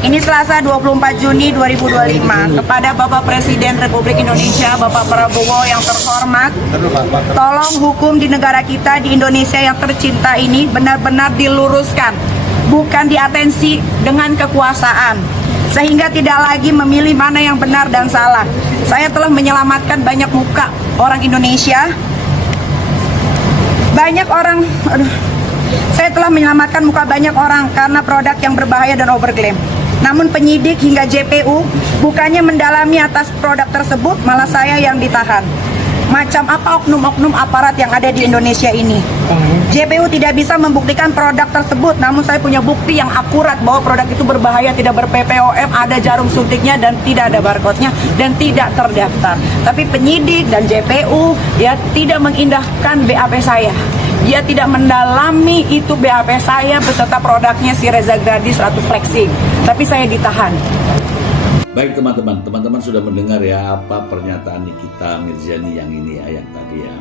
Ini Selasa 24 Juni 2025. Kepada Bapak Presiden Republik Indonesia, Bapak Prabowo yang terhormat, tolong hukum di negara kita, di Indonesia yang tercinta ini benar-benar diluruskan, bukan diatensi dengan kekuasaan, sehingga tidak lagi memilih mana yang benar dan salah. Saya telah menyelamatkan banyak muka orang Indonesia. Saya telah menyelamatkan muka banyak orang karena produk yang berbahaya dan overklaim. Namun penyidik hingga JPU bukannya mendalami atas produk tersebut, malah saya yang ditahan. Macam apa oknum-oknum aparat yang ada di Indonesia ini? JPU tidak bisa membuktikan produk tersebut, namun saya punya bukti yang akurat bahwa produk itu berbahaya, tidak ber-PPOM, ada jarum suntiknya dan tidak ada barcode-nya dan tidak terdaftar. Tapi penyidik dan JPU ya tidak mengindahkan BAP saya. Dia tidak mendalami itu BAP saya beserta produknya si Reza Gradis Ratu Flexing. Tapi saya ditahan. Baik teman-teman sudah mendengar ya apa pernyataan Nikita Mirzani yang ini yang tadi ya,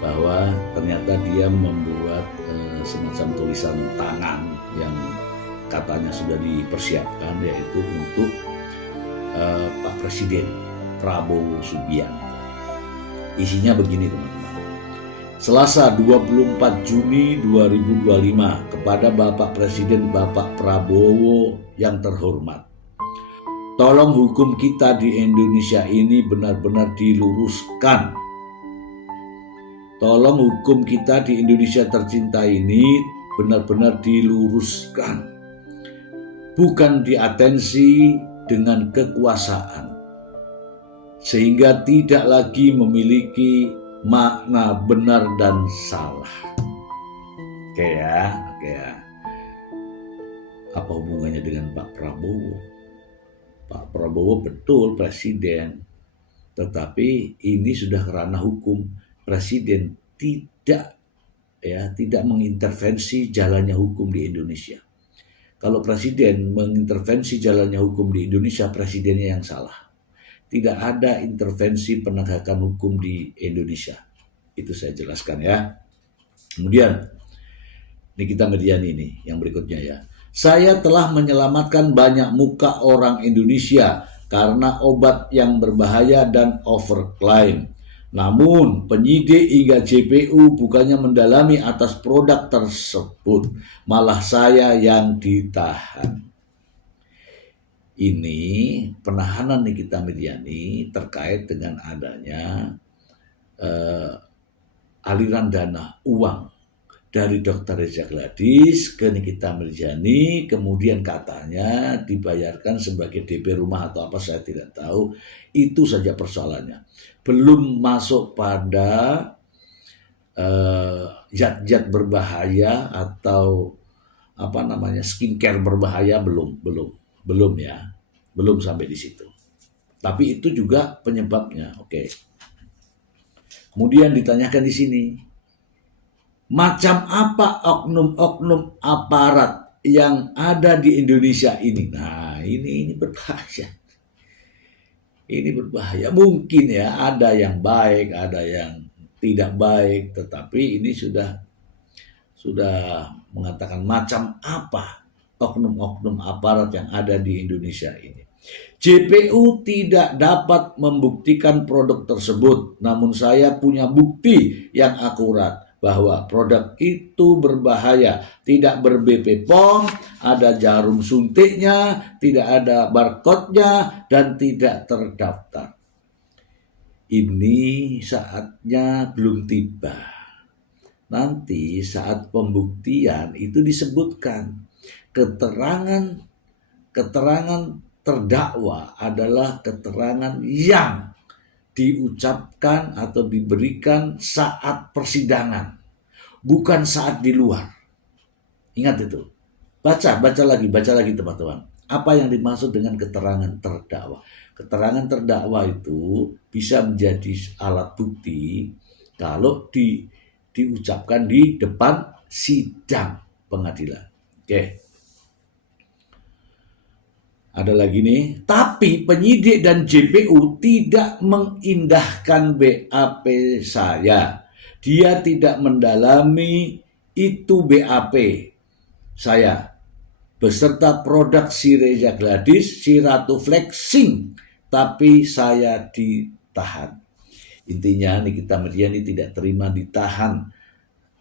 bahwa ternyata dia membuat semacam tulisan tangan yang katanya sudah dipersiapkan, yaitu untuk Pak Presiden Prabowo Subianto. Isinya begini teman-teman. Selasa 24 Juni 2025 kepada Bapak Presiden Bapak Prabowo yang terhormat. Tolong hukum kita di Indonesia ini benar-benar diluruskan. Tolong hukum kita di Indonesia tercinta ini benar-benar diluruskan. Bukan diatensi dengan kekuasaan. Sehingga tidak lagi memiliki makna benar dan salah. Oke ya. Apa hubungannya dengan Pak Prabowo? Pak Prabowo betul presiden, tetapi ini sudah ranah hukum. Presiden tidak mengintervensi jalannya hukum di Indonesia. Kalau presiden mengintervensi jalannya hukum di Indonesia, presidennya yang salah. Tidak ada intervensi penegakan hukum di Indonesia. Itu saya jelaskan ya. Kemudian Nikita Mirzani ini yang berikutnya ya. Saya telah menyelamatkan banyak muka orang Indonesia karena obat yang berbahaya dan overklaim. Namun penyidik hingga JPU bukannya mendalami atas produk tersebut. Malah saya yang ditahan. Ini penahanan Nikita Mirzani terkait dengan adanya aliran dana uang dari Dr. Reza Gladis ke Nikita Mirzani, kemudian katanya dibayarkan sebagai DP rumah atau apa saya tidak tahu. Itu saja persoalannya. Belum masuk pada zat-zat berbahaya atau skincare berbahaya, belum ya, belum sampai di situ. Tapi itu juga penyebabnya, oke. Kemudian ditanyakan di sini, macam apa oknum-oknum aparat yang ada di Indonesia ini? Nah, ini berbahaya. Ini berbahaya. Mungkin ya ada yang baik, ada yang tidak baik, tetapi ini sudah mengatakan macam apa oknum-oknum aparat yang ada di Indonesia ini. JPU tidak dapat membuktikan produk tersebut, namun saya punya bukti yang akurat bahwa produk itu berbahaya, tidak ber-BP POM, ada jarum suntiknya, tidak ada barcode-nya, dan tidak terdaftar. Ini saatnya belum tiba. Nanti saat pembuktian itu disebutkan keterangan terdakwa adalah keterangan yang diucapkan atau diberikan saat persidangan, bukan saat di luar. Ingat itu. Baca lagi teman-teman. Apa yang dimaksud dengan keterangan terdakwa? Keterangan terdakwa itu bisa menjadi alat bukti kalau diucapkan di depan sidang pengadilan. Oke. Ada lagi nih, tapi penyidik dan JPU tidak mengindahkan BAP saya. Dia tidak mendalami itu BAP saya. beserta produk si Reza Gladys, si Ratu Flexing, tapi saya ditahan. Intinya Nikita Mirzani tidak terima ditahan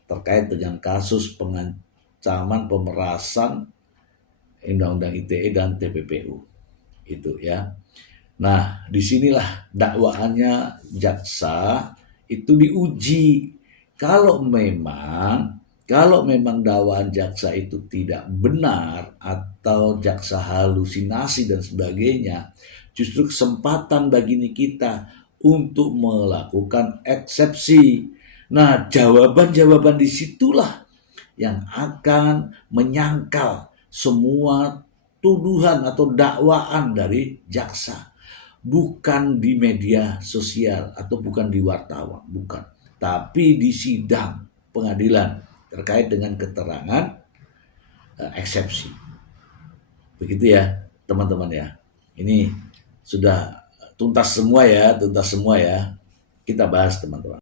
terkait dengan kasus pengancaman pemerasan Undang-Undang ITE dan TPPU. Itu ya. Nah, disinilah dakwaannya jaksa itu diuji. Kalau memang dakwaan jaksa itu tidak benar atau jaksa halusinasi dan sebagainya, justru kesempatan bagi Nikita untuk melakukan eksepsi. Nah, jawaban-jawaban disitulah yang akan menyangkal semua tuduhan atau dakwaan dari jaksa. Bukan di media sosial atau bukan di wartawan, bukan. Tapi di sidang pengadilan terkait dengan keterangan eksepsi. Begitu ya teman-teman ya. Ini sudah tuntas semua ya. Kita bahas teman-teman.